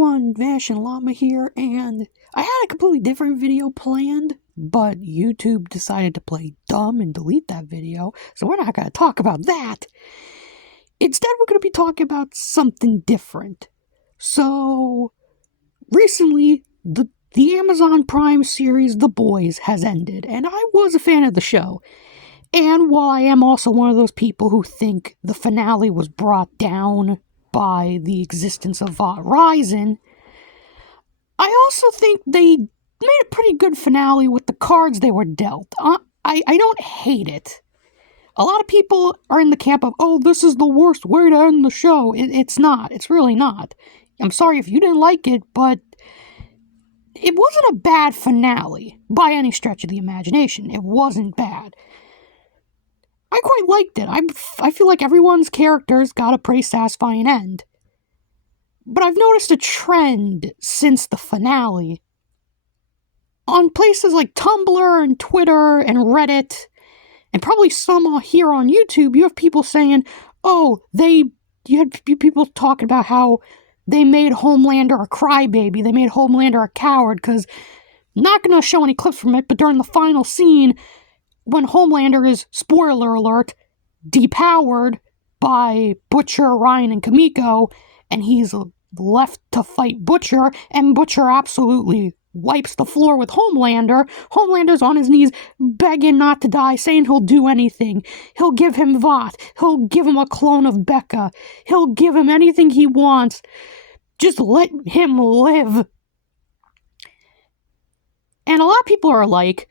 everyone, Vanishing Llama here, and I had a completely different video planned, but YouTube decided to play dumb and delete that video, so we're not going to talk about that. Instead, we're going to be talking about something different. So, recently, the Amazon Prime series The Boys has ended, and I was a fan of the show. And while I am also one of those people who think the finale was brought down by the existence of Ryzen, I also think they made a pretty good finale with the cards they were dealt. I don't hate it. A lot of people are in the camp of, oh, this is the worst way to end the show. It's not. It's really not. I'm sorry if you didn't like it, but it wasn't a bad finale by any stretch of the imagination. It wasn't bad. I quite liked it. I feel like everyone's characters got a pretty satisfying end. But I've noticed a trend since the finale. On places like Tumblr and Twitter and Reddit, and probably some here on YouTube, you have people saying, oh, you had people talking about how they made Homelander a crybaby, they made Homelander a coward, because I'm not going to show any clips from it, but during the final scene, when Homelander is, spoiler alert, depowered by Butcher, Ryan, and Kimiko, and he's left to fight Butcher, and Butcher absolutely wipes the floor with Homelander. Homelander's on his knees begging not to die, saying he'll do anything. He'll give him Vought. He'll give him a clone of Becca. He'll give him anything he wants. Just let him live. And a lot of people are like,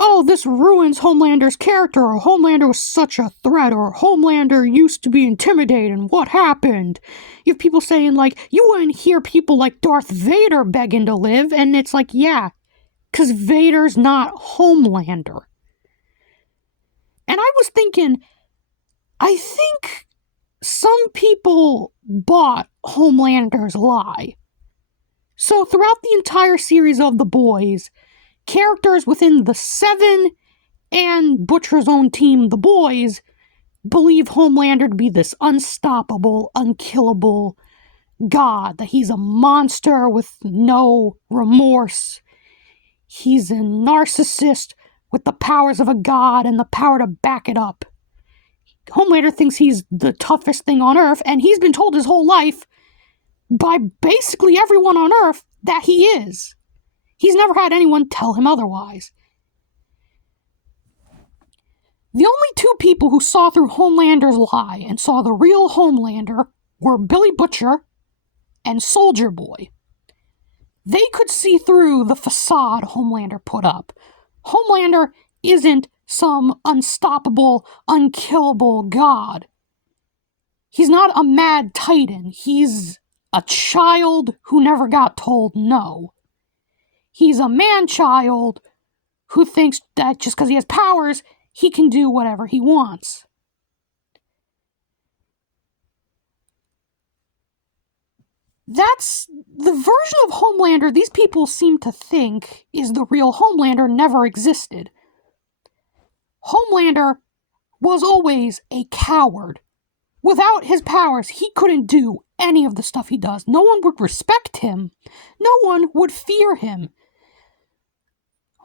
oh, this ruins Homelander's character, or Homelander was such a threat, or Homelander used to be intimidating, what happened? You have people saying, like, you wouldn't hear people like Darth Vader begging to live, and it's like, yeah, because Vader's not Homelander. And I was thinking, I think some people bought Homelander's lie. So throughout the entire series of The Boys, characters within the Seven and Butcher's own team, The Boys, believe Homelander to be this unstoppable, unkillable god, that he's a monster with no remorse. He's a narcissist with the powers of a god and the power to back it up. Homelander thinks he's the toughest thing on Earth, and he's been told his whole life by basically everyone on Earth that he is. He's never had anyone tell him otherwise. The only two people who saw through Homelander's lie and saw the real Homelander were Billy Butcher and Soldier Boy. They could see through the facade Homelander put up. Homelander isn't some unstoppable, unkillable god. He's not a mad titan. He's a child who never got told no. He's a man-child who thinks that just because he has powers, he can do whatever he wants. That's the version of Homelander these people seem to think is the real Homelander never existed. Homelander was always a coward. Without his powers, he couldn't do any of the stuff he does. No one would respect him. No one would fear him.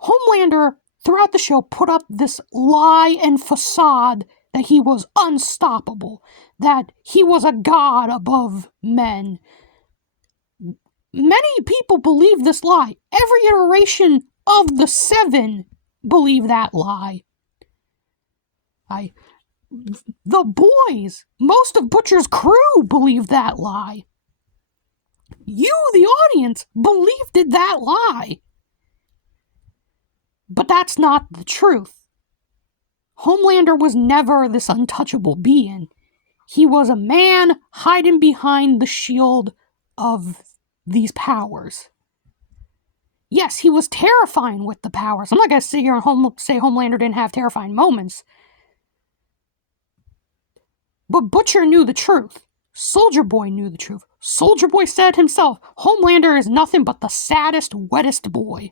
Homelander, throughout the show, put up this lie and facade that he was unstoppable, that he was a god above men. Many people believe this lie. Every iteration of the Seven believe that lie. The Boys, most of Butcher's crew believed that lie. You, the audience, believed that lie. But that's not the truth. Homelander was never this untouchable being. He was a man hiding behind the shield of these powers. Yes, he was terrifying with the powers. I'm not going to sit here and say Homelander didn't have terrifying moments. But Butcher knew the truth. Soldier Boy knew the truth. Soldier Boy said himself, Homelander is nothing but the saddest, wettest boy.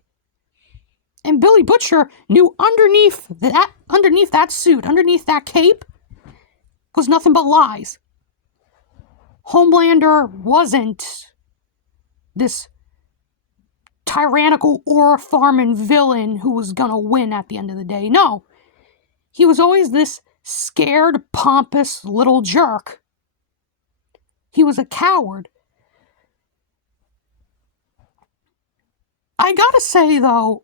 And Billy Butcher knew underneath that suit, underneath that cape, was nothing but lies. Homelander wasn't this tyrannical ore farming villain who was gonna win at the end of the day. No. He was always this scared, pompous little jerk. He was a coward. I gotta say, though,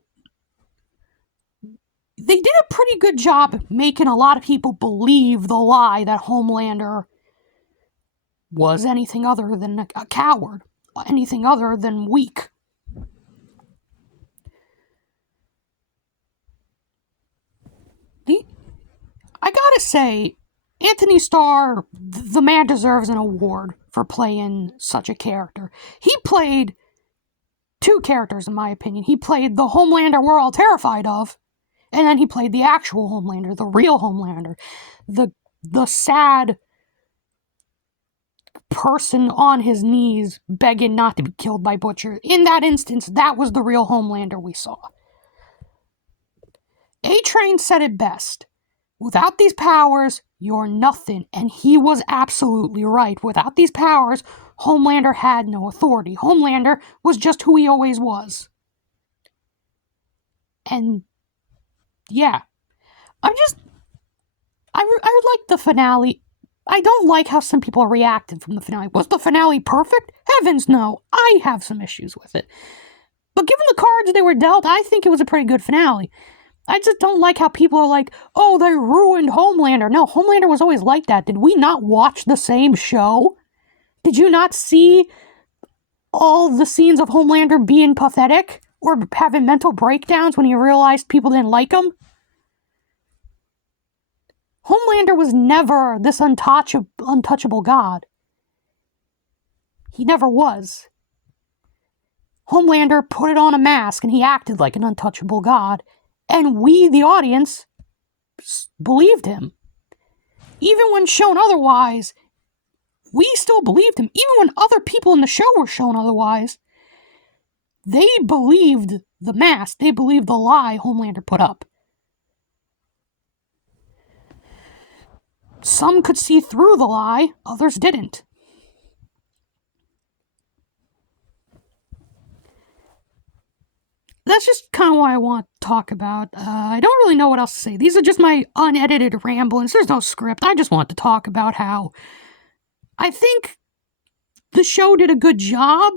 they did a pretty good job of making a lot of people believe the lie that Homelander was anything other than a coward, anything other than weak. I gotta say, Anthony Starr, the man deserves an award for playing such a character. He played two characters, in my opinion. He played the Homelander we're all terrified of, and then he played the actual Homelander, the real Homelander, the sad person on his knees begging not to be killed by Butcher. In that instance, that was the real Homelander we saw. A-Train said it best. Without these powers, you're nothing. And he was absolutely right. Without these powers, Homelander had no authority. Homelander was just who he always was. And, yeah. I like the finale. I don't like how some people are reacting from the finale. Was the finale perfect? Heavens no. I have some issues with it. But given the cards they were dealt, I think it was a pretty good finale. I just don't like how people are like, oh, they ruined Homelander. No, Homelander was always like that. Did we not watch the same show? Did you not see all the scenes of Homelander being pathetic? Or having mental breakdowns when he realized people didn't like him? Homelander was never this untouchable god. He never was. Homelander put it on a mask and he acted like an untouchable god. And we, the audience, believed him. Even when shown otherwise, we still believed him. Even when other people in the show were shown otherwise, they believed the mask. They believed the lie Homelander put up. Some could see through the lie, others didn't. That's just kind of what I want to talk about. I don't really know what else to say. These are just my unedited ramblings. There's no script. I just want to talk about how I think the show did a good job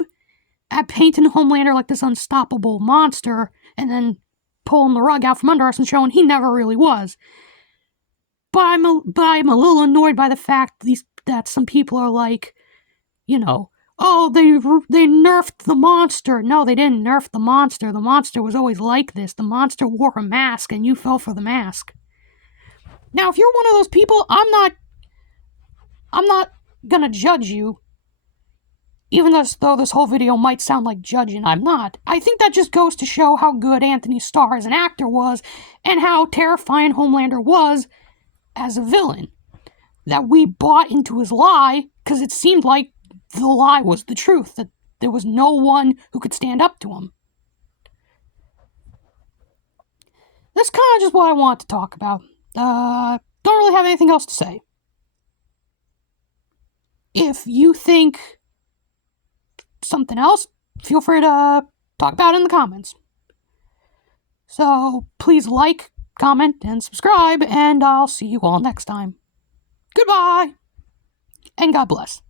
at painting Homelander like this unstoppable monster and then pulling the rug out from under us and showing he never really was. But I'm a little annoyed by the fact that some people are like, you know, oh, they nerfed the monster. No, they didn't nerf the monster. The monster was always like this. The monster wore a mask and you fell for the mask. Now, if you're one of those people, I'm not gonna judge you. Even though this whole video might sound like judging, I'm not. I think that just goes to show how good Anthony Starr as an actor was and how terrifying Homelander was as a villain. That we bought into his lie because it seemed like the lie was the truth, that there was no one who could stand up to him. That's kind of just what I want to talk about. Don't really have anything else to say. If you think something else, feel free to talk about it in the comments. So please like, comment, and subscribe, and I'll see you all next time. Goodbye, and God bless.